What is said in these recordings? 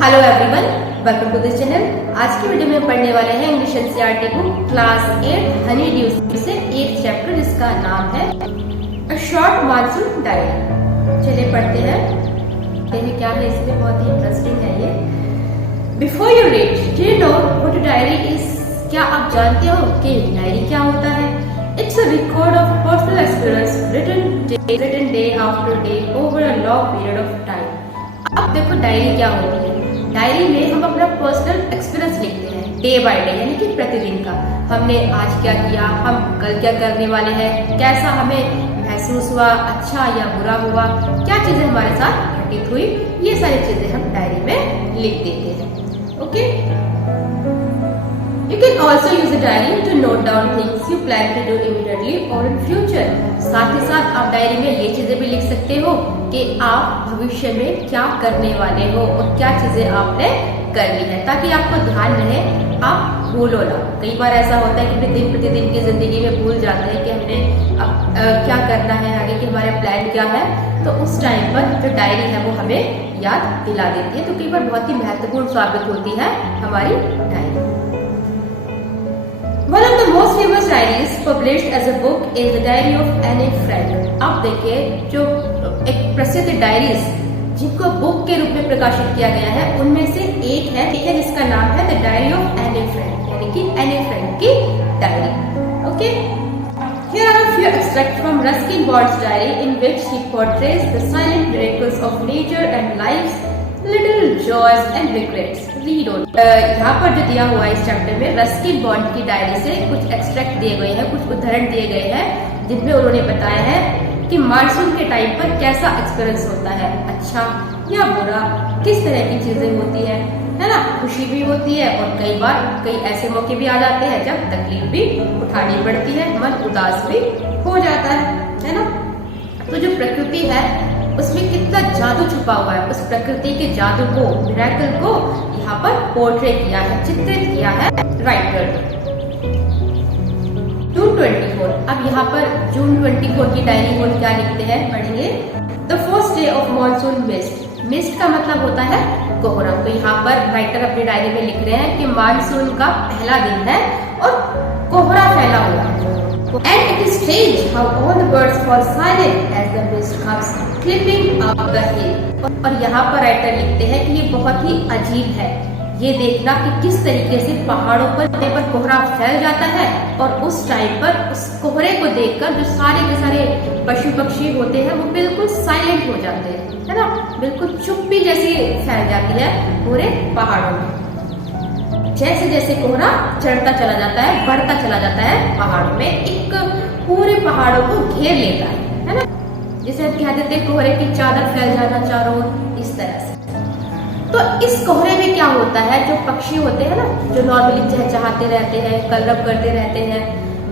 Hello everyone, welcome to this channel. आज की video में पढ़ने वाले हैं English NCERT book class 8 honeydew से 8th चैप्टर जिसका नाम है अ शॉर्ट मानसून डायरी। चलिए पढ़ते हैं। देखिए क्या है इसमें, बहुत ही इंटरेस्टिंग है ये। Before you read, do you know what a diary is? क्या आप जानते हो कि डायरी क्या होता है? It's a record of personal experience written day after day over a long period of time. अब देखो डायरी क्या होती है। डायरी में हम अपना पर्सनल एक्सपीरियंस लिखते हैं डे बाय डे, यानी कि प्रतिदिन का। हमने आज क्या किया, हम कल क्या करने वाले हैं, कैसा हमें महसूस हुआ, अच्छा या बुरा हुआ, क्या चीजें हमारे साथ घटित हुई, ये सारी चीजें हम डायरी में लिख देते हैं। Okay, You can also use a diary to note down things you plan to do immediately or in future. साथ ही साथ आप डायरी में ये चीजें भी लिख सकते हो कि आप भविष्य में क्या करने वाले हो और क्या चीजें आपने करनी है, ताकि आपको ध्यान रहे, आप भूलो ना। कई बार ऐसा होता है कि दिन प्रतिदिन की जिंदगी में भूल जाते हैं कि हमने अब क्या करना है, आगे के हमारे प्लान क्या है। तो उस टाइम पर जो डायरी है वो हमें याद दिला देती है। तो कई बार बहुत ही महत्वपूर्ण साबित होती है हमारी diary. One of the most famous diaries published as a book is the Diary of Anne Frank. अब देखिए, जो एक प्रसिद्ध डायरीज जिनको बुक के रूप में प्रकाशित किया गया है उनमें से एक है जिसका नाम है the diary of Anne Frank, यानी कि एनी फ्रैंक की diary. Okay, here are a few extracts from Ruskin Bond's diary in which he portrays the silent miracles of nature and life's little joys and regrets. Read on. यहाँ पर जो दिया हुआ है इस चैप्टर में Ruskin bond की diary से कुछ एक्सट्रैक्ट दिए गए हैं, कुछ उदाहरण दिए गए हैं जिनमें उन्होंने बताया है कि मानसून के टाइम पर कैसा एक्सपीरियंस होता है, अच्छा या बुरा, किस तरह की चीजें होती है ना। खुशी भी होती है और कई बार कई ऐसे मौके भी आ जाते हैं जब तकलीफ भी उठानी पड़ती है, मन उदास भी हो जाता है ना। तो जो प्रकृति है उसमें कितना जादू छुपा हुआ है, उस प्रकृति के जादू को, मिरेकल को यहाँ पर पोर्ट्रे किया है, चित्रित किया है राइटर। जून 24, अब यहाँ पर जून 24 की डायरी में क्या लिखते हैं पढ़ेंगे। The first day of monsoon mist. Mist का मतलब होता है कोहरा। तो यहाँ पर राइटर अपनी डायरी में लिख रहे हैं कि मानसून का पहला दिन है और कोहरा फैला हुआ है। And it is strange how all the birds fall silent as the mist comes clipping up the hill. और यहाँ पर राइटर लिखते हैं कि ये बहुत ही अजीब है ये देखना कि किस तरीके से पहाड़ों पर कोहरा फैल जाता है और उस टाइम पर उस कोहरे को देखकर जो सारे के सारे पशु पक्षी होते हैं वो बिल्कुल साइलेंट हो जाते हैं, है ना। बिल्कुल चुप्पी जैसी फैल जाती है पूरे पहाड़ों में। जैसे जैसे कोहरा चढ़ता चला जाता है, बढ़ता चला जाता है पहाड़ों में, एक पूरे पहाड़ों को घेर लेता है ना। जिसे हम कह देते हैं कोहरे की चादर फैल जाना चारों ओर, इस तरह से। तो इस कोहरे में क्या होता है, जो पक्षी होते हैं ना, जो नॉर्मली चहचहाते रहते हैं, कलरव करते रहते हैं,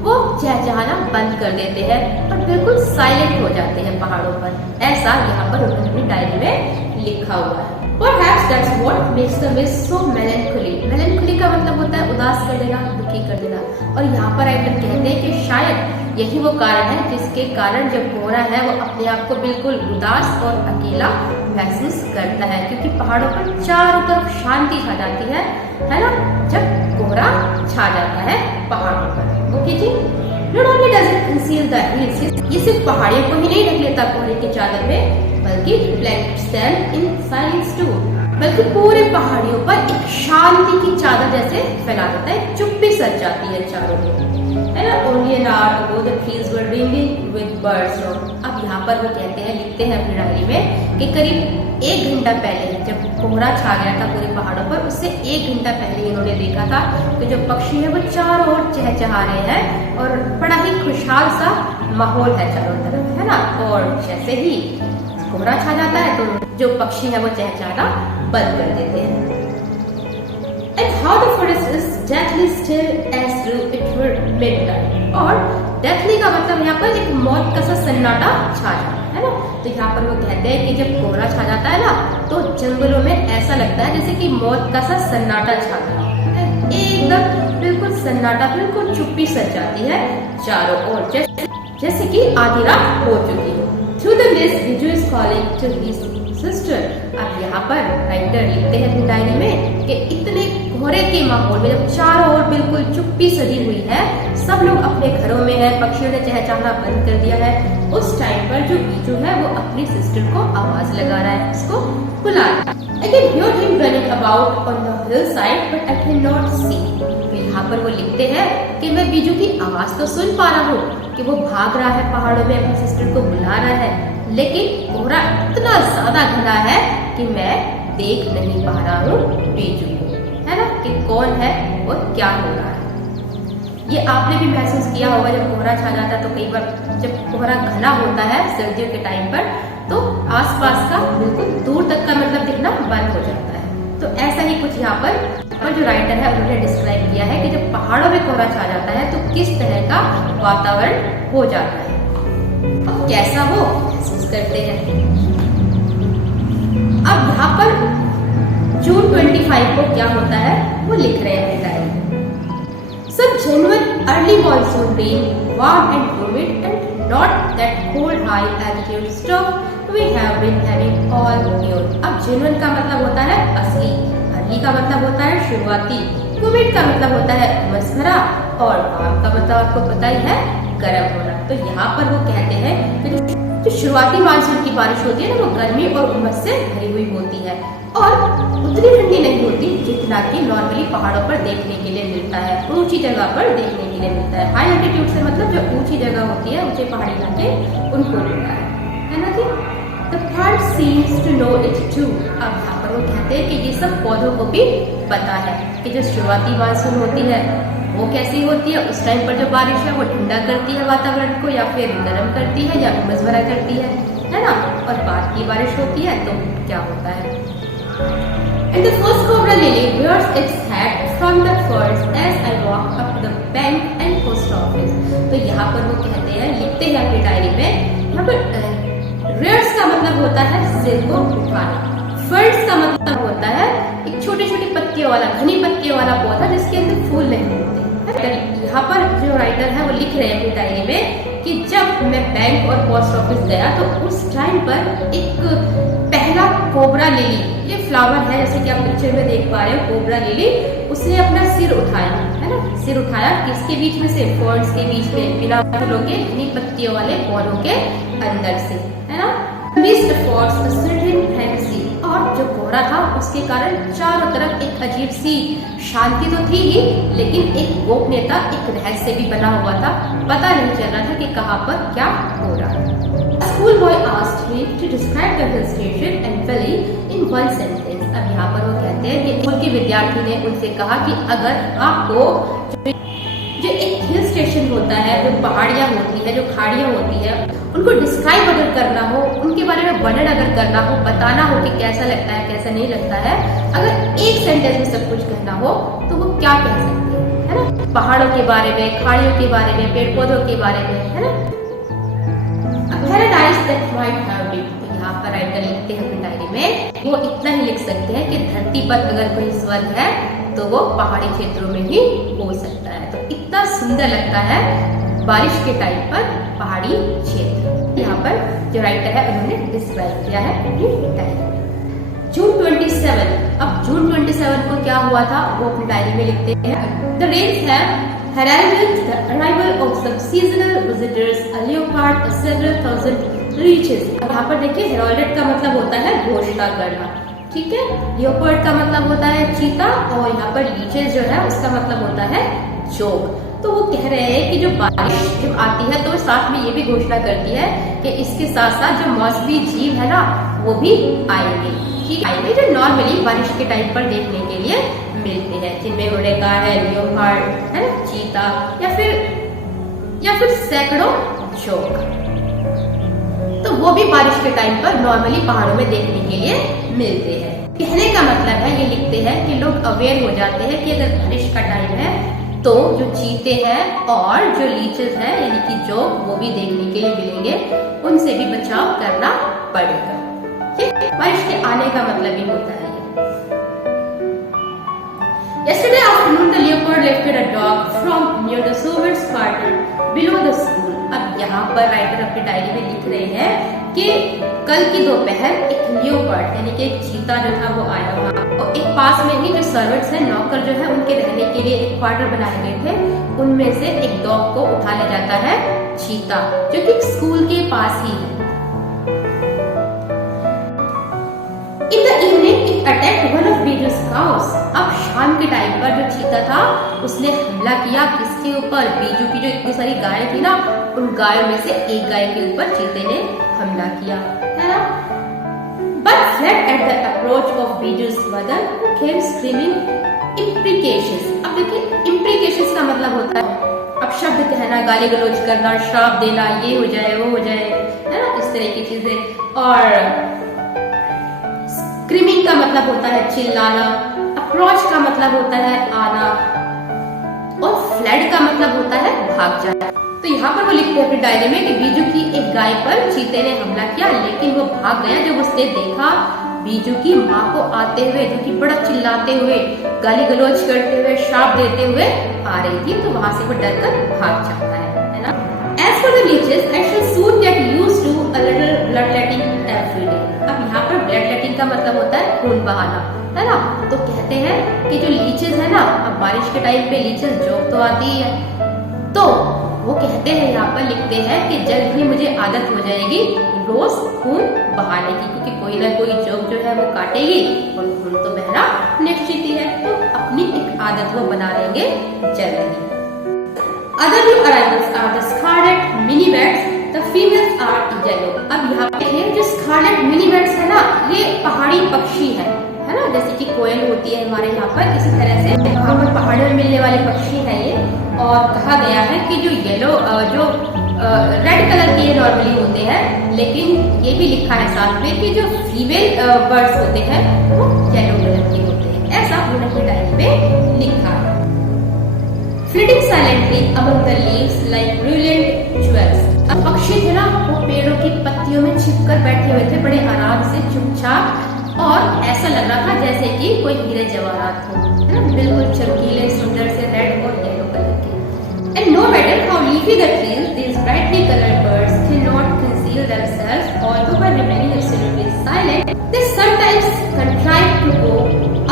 वो चहचहाना बंद कर देते हैं और बिल्कुल साइलेंट हो जाते हैं पहाड़ों पर। ऐसा यहाँ पर उन्होंने डायरी में लिखा हुआ है। Perhaps that's what makes the mist so melancholy. Melancholy का मतलब होता है उदास कर देना, दुखी कर देना। और यहाँ पर राइटर कहते हैं कि शायद यही वो कारण है जिसके कारण जब कोहरा है वो अपने आप को बिल्कुल उदास और अकेला महसूस करता है, क्योंकि पहाड़ों पर चारों तरफ शांति छा जाती है ना, जब कोहरा छा जाता है पहाड़ों पर। Okay ji, not only does it conceal the hills, ये सिर्फ पहाड़ियों को ही नहीं ढक लेता कोहरे की चादर में, बल्कि blankets them in silence too, बल्कि पूरे पहाड़ियों पर एक शांति की चादर जैसे फैला देता है, चुप्पी सज जाती है चारों ओर, है ना। Only an hour ago the trees were ringing with birds song. अब यहाँ पर वो कहते हैं, लिखते हैं अपनी डायरी में कि करीब 1 घंटा पहले जब कोहरा छा गया था पूरे पहाड़ों पर, उससे 1 घंटा पहले इन्होंने देखा था कि जो पक्षी है वो चारों ओर चहचहा रहे हैं और बड़ा ही खुशहाल सा माहौल है चारों तरफ, है ना। और जैसे ही कोहरा छा जाता है तो जो पक्षी है वो चहचहाना बंद कर देते हैं। And how the forest is deathly still as though it were midnight. और deathly का मतलब यहाँ पर एक मौत का सा सन्नाटा छा जाता है ना। तो यहाँ पर वो कहते हैं कि जब कोहरा छा जाता है ना तो जंगलों में ऐसा लगता है जैसे कि मौत का सा सन्नाटा छा गया, एकदम बिल्कुल सन्नाटा, बिल्कुल चुप्पी सज जाती है चारों ओर, जैसे कि आधी रात हो चुकी हो। Through the mist, Viju is calling to his sister. अब यहाँ पर राइटर लिखते हैं अपनी डायरी में कि इतने कोहरे के माहौल में जब चारों ओर बिल्कुल चुप्पी सजी हुई है, सब लोग अपने घरों में है, पक्षियों ने चहचहाना बंद कर दिया है, उस टाइम पर जो बीजू है वो अपनी सिस्टर को आवाज लगा रहा है, उसको बुला रहा है। I can hear him running about on the hillside, but I cannot see. तो यहाँ पर वो लिखते हैं कि मैं बीजू की आवाज तो सुन पा रहा हूँ कि वो भाग रहा है पहाड़ों में, अपनी सिस्टर को बुला रहा है, लेकिन कोहरा इतना ज्यादा घना है कि मैं देख नहीं पा रहा हूँ बीजू को, है ना, कि कौन है और क्या हो रहा है। ये आपने भी महसूस किया होगा जब कोहरा छा जाता है, तो कई बार जब कोहरा घना होता है सर्दियों के टाइम पर, तो आसपास का बिल्कुल दूर तक का मतलब दिखना बंद हो जाता है। तो ऐसा ही कुछ यहाँ पर जो राइटर है उन्होंने डिस्क्राइब किया है कि जब पहाड़ों में कोहरा छा जाता है तो किस तरह का वातावरण हो जाता है और कैसा वो महसूस करते हैं। अब यहाँ पर जून 25 को क्या होता है वो लिख रहे हैं डायरी में। Some genuine early monsoon rain, warm and humid, and not that cold high altitude stuff we have been having all year. अब genuine का मतलब होता है असली, early का मतलब होता है शुरुआती, humid का मतलब होता है उमस भरा और warm का मतलब आपको पता ही है गर्म होना। तो यहाँ पर वो कहते हैं कि जो शुरुआती मानसून की बारिश होती है ना, वो गर्मी और उमस से भरी हुई होती है और उतनी ठंडी नहीं होती जितना कि नॉर्मली पहाड़ों पर देखने के लिए मिलता है, ऊंची जगह पर देखने के लिए मिलता है। हाई एल्टीट्यूड से मतलब जो ऊंची जगह होती है, ऊंचे पहाड़ी इलाके, उनको मिलता है ना जी। The plant seems to know it too. अब यहाँ पर वो कहते हैं कि ये सब पौधों को भी पता है कि जो शुरुआती मानसून होती है वो कैसी होती है, उस टाइम पर जो बारिश है वो ठंडा करती है वातावरण को या फिर गर्म करती है या उमस भरा करती है ना, और बाद की बारिश होती है तो क्या होता है। And the first cobra lily wears its hat from the first as I walk up the bank and post office. तो यहाँ पर वो कहते हैं, लिखते हैं अपनी डायरी में, यहाँ पर rears का मतलब होता है सिर को उठाना, first का मतलब होता है एक छोटे छोटे पत्तियों वाला, घनी पत्तियों वाला पौधा जिसके अंदर फूल नहीं होते। यहाँ पर जो राइटर है वो लिख रहे हैं अपनी डायरी में कि जब मैं बैंक और पोस्ट ऑफिस गया तो उस टाइम पर एक पहला कोबरा लिली, ये फ्लावर है जैसे कि आप पिक्चर में देख पा रहे हो, कोबरा लिली, उसने अपना सिर उठाया, है ना, सिर उठाया किसके बीच में से, फर्न्स के बीच में, बिना फूलों के घनी पत्तियों वाले पौधों के अंदर से, है ना। और जो कोहरा था उसके कारण चारों तरफ एक अजीब सी शांति तो थी ही, लेकिन एक गोपनीयता, एक रहस्य भी बना हुआ था, पता नहीं चल रहा था कि कहाँ पर क्या हो रहा है। School boy asked me to describe the hill station and valley in one sentence. अब यहाँ पर वो कहते हैं कि स्कूल के विद्यार्थी ने उनसे कहा कि अगर आपको जो एक हिल स्टेशन होता है, जो पहाड़ियाँ होती है, जो खाड़ियाँ होती है, उनको डिस्क्राइब अगर करना हो, उनके बारे में वर्णन अगर करना हो, बताना हो कि कैसा लगता है कैसा नहीं लगता है, अगर एक सेंटेंस में सब कुछ कहना हो तो वो क्या कह सकते हैं, है ना, पहाड़ों के बारे में, खाड़ियों के बारे में, पेड़ पौधों के बारे में, है ना। Paradise that might have been, तो यहाँ पर राइटर लिखते हैं अपनी डायरी में, वो इतना ही लिख सकते हैं कि धरती पर अगर कोई स्वर्ग है तो वो पहाड़ी क्षेत्रों में ही हो सकता है। तो इतना सुंदर लगता है बारिश के टाइम पर पहाड़ी क्षेत्र। यहाँ पर जो राइटर है उन्होंने डिस्क्राइब किया है अपनी डायरी में। जून 27, अब जून 27 को क्या हुआ था वो अपनी डायरी में लिखते हैं। The rains have heralded the arrival of some seasonal visitors, a leopard, a several thousand leeches. अब यहाँ पर देखिए heralded का मतलब होता है घोषणा करना, ठीक है, leopard का मतलब होता है चीता और यहाँ पर leeches जो है उसका मतलब होता है जोग। तो वो कह रहे हैं कि जो बारिश जब आती है तो साथ में ये भी घोषणा करती है कि इसके साथ साथ जो मौसमी जीव है ना वो भी आएंगे, ठीक आएंगे, जो नॉर्मली बारिश के टाइम पर देखने के लिए मिलते हैं, जिनमें होड़ेका है, लियोपार्ड है, चीता या फिर सैकड़ों जोग। तो वो भी बारिश के टाइम पर नॉर्मली पहाड़ों में देखने के लिए मिलते हैं। कहने का मतलब है, ये लिखते हैं कि लोग अवेयर हो जाते हैं कि अगर बारिश का टाइम है तो जो चीते हैं और जो लीचेस हैं यानी कि जोग, वो भी देखने के लिए मिलेंगे, उनसे भी बचाव करना पड़ेगा। ठीक, बारिश के आने का मतलब ही होता है। Yesterday afternoon, the leopard lifted a dog from near the servants' quarter below the school. अब यहाँ पर राइटर अपनी डायरी में लिख रहे हैं कि कल की दोपहर एक लियोपार्ड यानी कि एक चीता जो था वो आया हुआ, और एक पास में ही जो सर्वेंट्स हैं, नौकर जो है, उनके रहने के लिए एक क्वार्टर बनाए गए थे, उनमें से एक डॉग को उठा ले जाता है चीता, जो कि स्कूल के पास ही है। In the evening, it attacked one of Biju's cows. अब शाम के टाइम पर जो चीता था उसने हमला किया किसके ऊपर? बीजू की जो इतनी सारी गाय थी ना, उन गायों में से एक गाय के ऊपर चीते ने हमला किया, है ना? But fled at the approach of Biju's mother, who came screaming imprecations. अब देखिए imprecations का मतलब होता है अब शब्द कहना, गाली गलौज करना, श्राप देना, ये हो जाए वो हो जाए, है ना, इस तरह की चीजें। और स्क्रीमिंग का मतलब होता है चिल्लाना, अप्रोच का मतलब होता है आना, और फ्लड का मतलब होता है भाग जाना। तो यहाँ पर वो लिखते हैं अपनी डायरी में कि बीजू की एक गाय पर चीते ने हमला किया, लेकिन वो भाग गया जब उसने देखा बीजू की माँ को आते हुए, जो कि बड़ा चिल्लाते हुए, गाली गलौज करते हुए, श्राप देते हुए आ रही थी, तो वहां से वो डरकर भाग जाता है ना? As for the leeches, I shall soon get used to a little bloodletting every day. अब यहाँ पर ब्लडलेटिंग का मतलब होता है खून बहाना, है ना? तो कहते हैं कि जो लीचेस है ना, अब बारिश के टाइम पे लीचेस जोक तो आती है, तो वो कहते हैं, यहाँ पर लिखते हैं कि जल्द ही मुझे आदत हो जाएगी रोज खून बहाने की, क्योंकि कोई ना कोई जोक जो है वो काटेगी और खून तो बहना निश्चित ही है, तो अपनी एक आदत वो बना लेंगे जल्द ही। Other new arrivals are the scarlet mini bats. The females are yellow. अब यहाँ पे है जो scarlet mini bats है ना, ये पहाड़ी पक्षी है ना, जैसे कि कोयल होती है हमारे यहाँ पर, इसी तरह से यहाँ पर पहाड़ों में मिलने वाले पक्षी है ये। और कहा गया है कि जो येलो जो रेड कलर के ये नॉर्मली होते हैं, लेकिन ये भी लिखा है साथ में कि जो फीमेल बर्ड्स होते हैं वो येलो कलर के होते हैं, ऐसा उन्होंने टाइम पे लिखा है। Flitting silently among the leaves like brilliant jewels. अब पक्षी थे ना, वो पेड़ों की पत्तियों में छिपकर बैठे हुए थे, बड़े आराम से चुपचाप, और ऐसा लग रहा था जैसे कि कोई हीरे जवाहरात हो, है ना, बिल्कुल चमकीले सुंदर से रेड और येलो कलर के। And no matter how leafy the trees, these brightly colored birds cannot conceal themselves, although by remaining absolutely silent, they sometimes contrive to go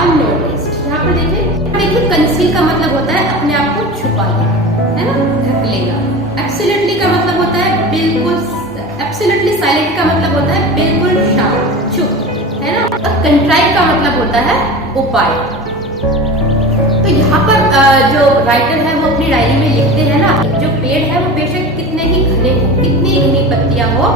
unnoticed. यहाँ पर देखिए कंसील का मतलब होता है अपने आप को छुपा लेना, है ना, ढक लेना। एब्सोल्युटली का मतलब होता है बिल्कुल, एब्सोल्युटली साइलेंट का मतलब होता है बिल्कुल शांत, चुप, है ना। और कंट्राइव का मतलब होता है उपाय। तो यहाँ पर जो राइटर है वो अपनी डायरी में लिखते हैं ना, जो पेड़ है वो बेशक कितने ही घने हो, कितनी घनी पत्तियां हो,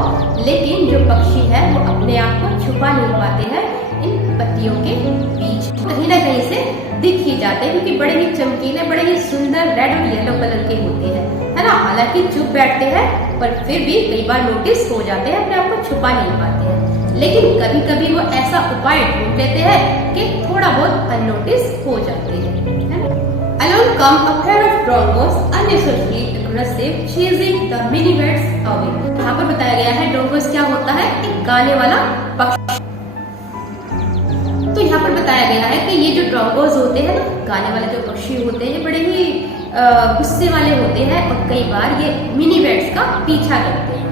लेकिन जो पक्षी है वो अपने आप को छुपा नहीं पाते हैं इन पत्तियों के बीच, कहीं ना कहीं से दिख ही जाते हैं, क्योंकि बड़े ही चमकीले, बड़े ही सुंदर रेड और येलो कलर के होते हैं, है ना। हालांकि चुप बैठते हैं, पर फिर भी कई बार नोटिस हो जाते हैं, अपने आप को छुपा नहीं पाते हैं, लेकिन कभी कभी वो ऐसा उपाय ढूंढ लेते हैं कि थोड़ा बहुत अननोटिस हो जाते हैं, है ना। Along come a pair of drongos, unusually aggressive, chasing the mini bats away. यहाँ पर बताया गया है ड्रोंगोस क्या होता है, एक गाने वाला पक्षी। तो यहाँ पर बताया गया है कि ये जो ड्रोंगोस होते हैं ना, गाने वाले जो पक्षी होते हैं, बड़े ही गुस्से वाले होते हैं, और कई बार ये मिनी बैट्स का पीछा करते हैं।